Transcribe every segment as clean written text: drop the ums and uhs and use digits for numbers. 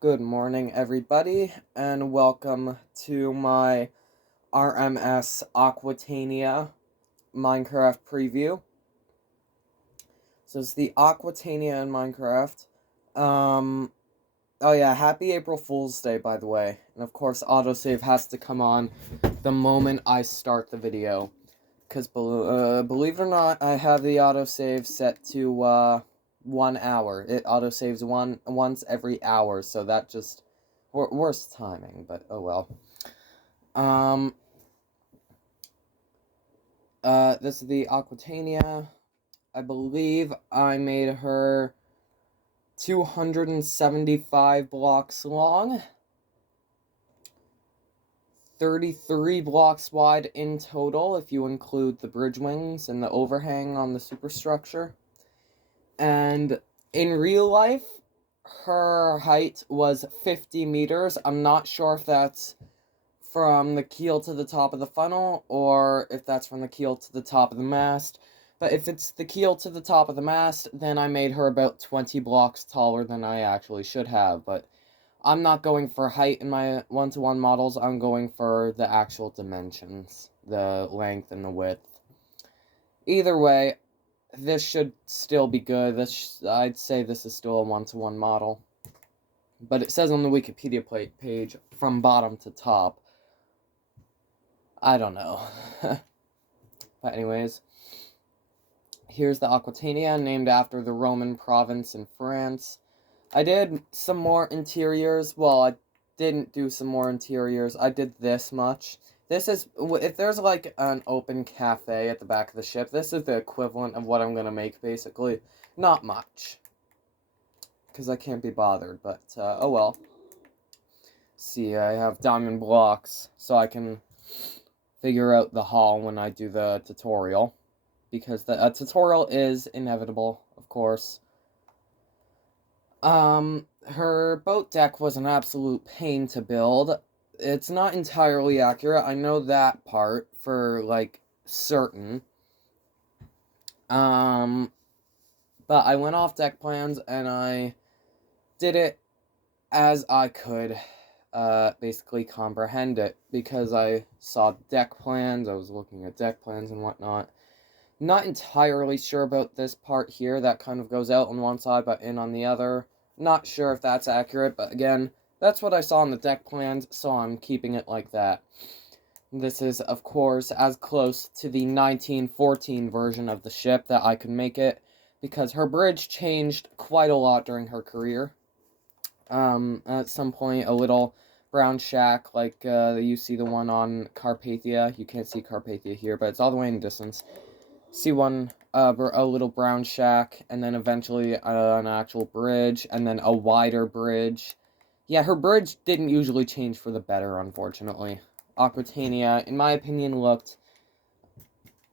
Good morning, everybody, and welcome to my RMS Aquitania Minecraft preview. So it's the Aquitania in Minecraft. Oh yeah, happy April Fool's Day, by the way. And of course, autosave has to come on the moment I start the video. Because, believe it or not, I have the autosave set to, 1 hour. It autosaves once every hour, so that just... worst timing, but oh well. This is the Aquitania. I believe I made her 275 blocks long, 33 blocks wide in total, if you include the bridge wings and the overhang on the superstructure. And in real life, her height was 50 meters. I'm not sure if that's from the keel to the top of the funnel, or if that's from the keel to the top of the mast. But if it's the keel to the top of the mast, then I made her about 20 blocks taller than I actually should have. But I'm not going for height in my one-to-one models, I'm going for the actual dimensions, the length and the width. Either way, this should still be good. I'd say this is still a one-to-one model. But it says on the Wikipedia page, from bottom to top. I don't know. But anyways, here's the Aquitania, named after the Roman province in France. I did some more interiors. Well, I didn't do some more interiors. I did this much. This is, if there's like an open cafe at the back of the ship, this is the equivalent of what I'm going to make, basically. Not much, because I can't be bothered, but, oh well. See, I have diamond blocks, so I can figure out the haul when I do the tutorial, because the tutorial is inevitable, of course. Her boat deck was an absolute pain to build. It's not entirely accurate, I know that part for, like, certain. But I went off deck plans, and I did it as I could, basically comprehend it, because I saw deck plans, I was looking at deck plans and whatnot. Not entirely sure about this part here, that kind of goes out on one side but in on the other. Not sure if that's accurate, but again, that's what I saw in the deck plans, so I'm keeping it like that. This is, of course, as close to the 1914 version of the ship that I could make it, because her bridge changed quite a lot during her career. At some point, a little brown shack, like, you see the one on Carpathia. You can't see Carpathia here, but it's all the way in the distance. See one, a little brown shack, and then eventually an actual bridge, and then a wider bridge. Yeah, her bridge didn't usually change for the better, unfortunately. Aquitania, in my opinion, looked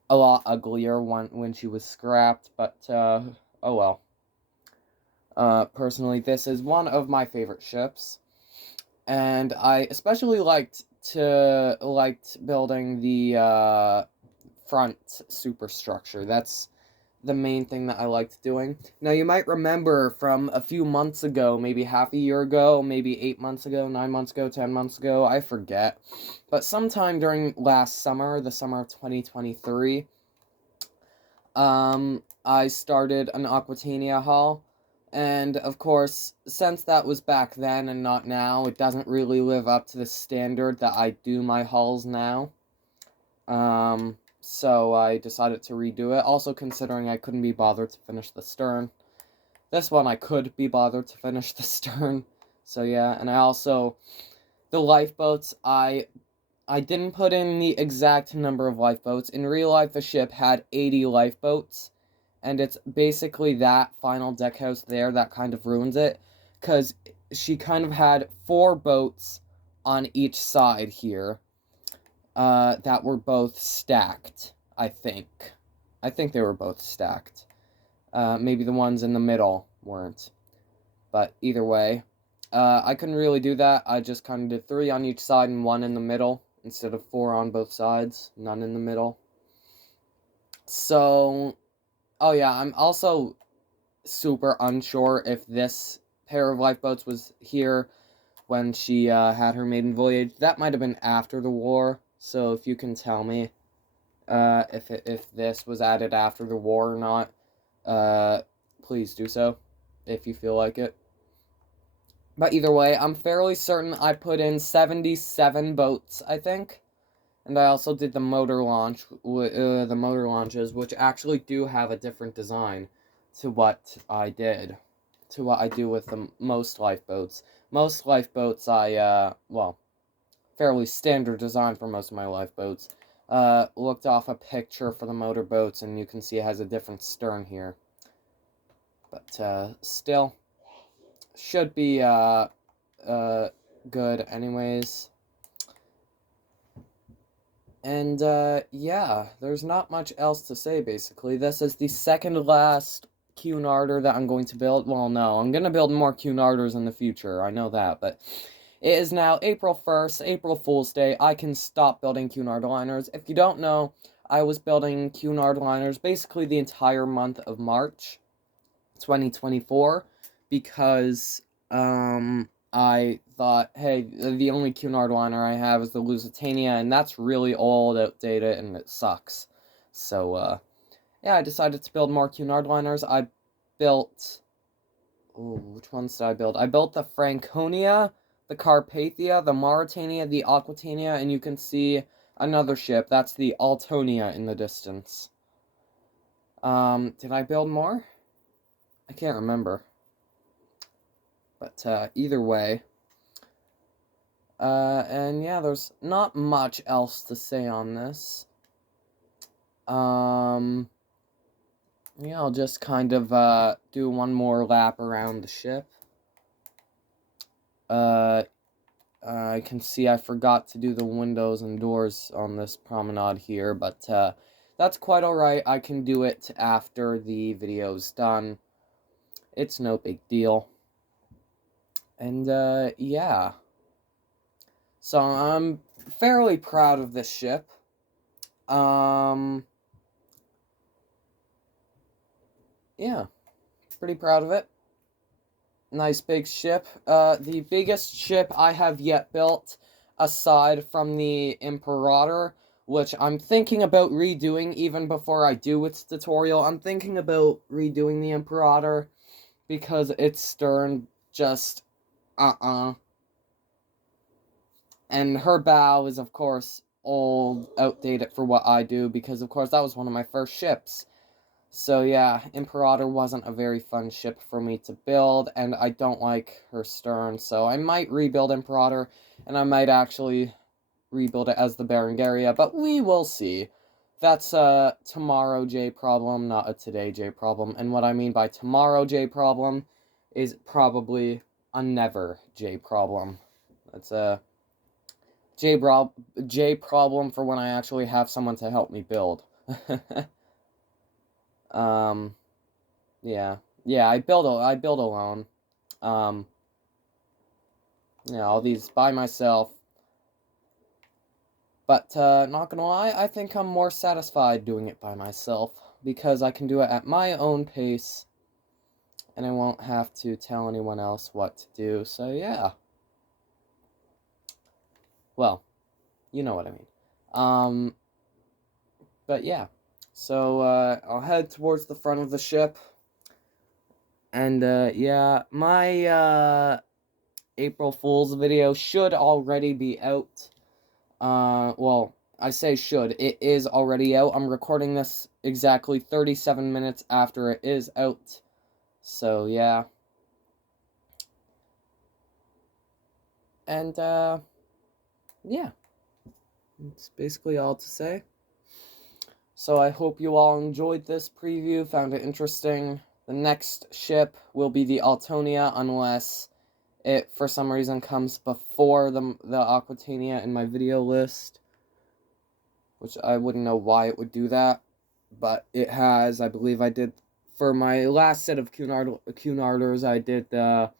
a lot uglier when she was scrapped, but, oh well. Personally, this is one of my favorite ships, and I especially liked building the, front superstructure. That's the main thing that I liked doing. Now, you might remember from a few months ago, maybe half a year ago, maybe 8 months ago, 9 months ago, 10 months ago, I forget. But sometime during last summer, the summer of 2023, I started an Aquitania haul. And, of course, since that was back then and not now, it doesn't really live up to the standard that I do my hauls now. So I decided to redo it, also considering I couldn't be bothered to finish the stern. This one I could be bothered to finish the stern, so yeah, and I also, the lifeboats, I didn't put in the exact number of lifeboats. In real life, the ship had 80 lifeboats, and it's basically that final deckhouse there that kind of ruins it, because she kind of had 4 boats on each side here, that were both stacked, I think. I think they were both stacked. Maybe the ones in the middle weren't. But either way, I couldn't really do that. I just kind of did 3 on each side and 1 in the middle, instead of 4 on both sides, none in the middle. So, oh yeah, I'm also super unsure if this pair of lifeboats was here when she had her maiden voyage. That might have been after the war, so if you can tell me if this was added after the war or not, please do so, if you feel like it. But either way, I'm fairly certain I put in 77 boats, I think. And I also did the motor launches, which actually do have a different design to what I did, to what I do with the most lifeboats. Most lifeboats, well, fairly standard design for most of my lifeboats. Looked off a picture for the motorboats, and you can see it has a different stern here. But, still, should be, good anyways. And, yeah, there's not much else to say, basically. This is the second last Cunarder that I'm going to build. Well, no, I'm going to build more Cunarders in the future, I know that, but it is now April 1st, April Fool's Day. I can stop building Cunard liners. If you don't know, I was building Cunard liners basically the entire month of March 2024, because, I thought, hey, the only Cunard liner I have is the Lusitania, and that's really old, outdated, and it sucks. So, yeah, I decided to build more Cunard liners. I built... Ooh, which ones did I build? I built the Franconia, the Carpathia, the Mauretania, the Aquitania, and you can see another ship. That's the Altonia in the distance. Did I build more? I can't remember. But, either way. And yeah, there's not much else to say on this. Yeah, I'll just kind of, do one more lap around the ship. I can see I forgot to do the windows and doors on this promenade here, but, that's quite alright. I can do it after the video's done. It's no big deal. And, yeah. So, I'm fairly proud of this ship. Yeah. Pretty proud of it. Nice big ship. The biggest ship I have yet built, aside from the Imperator, which I'm thinking about redoing even before I do its tutorial. I'm thinking about redoing the Imperator, because its stern just, And her bow is, of course, old, outdated for what I do, because, of course, that was one of my first ships. So, yeah, Imperator wasn't a very fun ship for me to build, and I don't like her stern, so I might rebuild Imperator, and I might actually rebuild it as the Berengaria, but we will see. That's a tomorrow J problem, not a today J problem, and what I mean by tomorrow J problem is probably a never J problem. That's a J problem for when I actually have someone to help me build. Yeah. Yeah, I build alone. Yeah, all these by myself. But, not gonna lie, I think I'm more satisfied doing it by myself, because I can do it at my own pace, and I won't have to tell anyone else what to do, so yeah. Well, you know what I mean. But yeah. So, I'll head towards the front of the ship. And, yeah, my, April Fool's video should already be out. Well, I say should. It is already out. I'm recording this exactly 37 minutes after it is out. So, yeah. And, yeah. That's basically all to say. So I hope you all enjoyed this preview, found it interesting. The next ship will be the Altonia, unless it, for some reason, comes before the Aquitania in my video list. Which I wouldn't know why it would do that. But it has. I believe I did, for my last set of Cunarders, I did the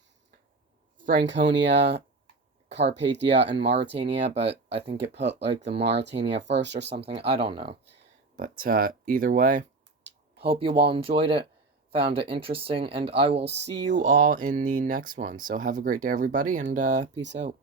Franconia, Carpathia, and Mauretania. But I think it put, like, the Mauretania first or something. I don't know. But, either way, hope you all enjoyed it, found it interesting, and I will see you all in the next one. So have a great day, everybody, and peace out.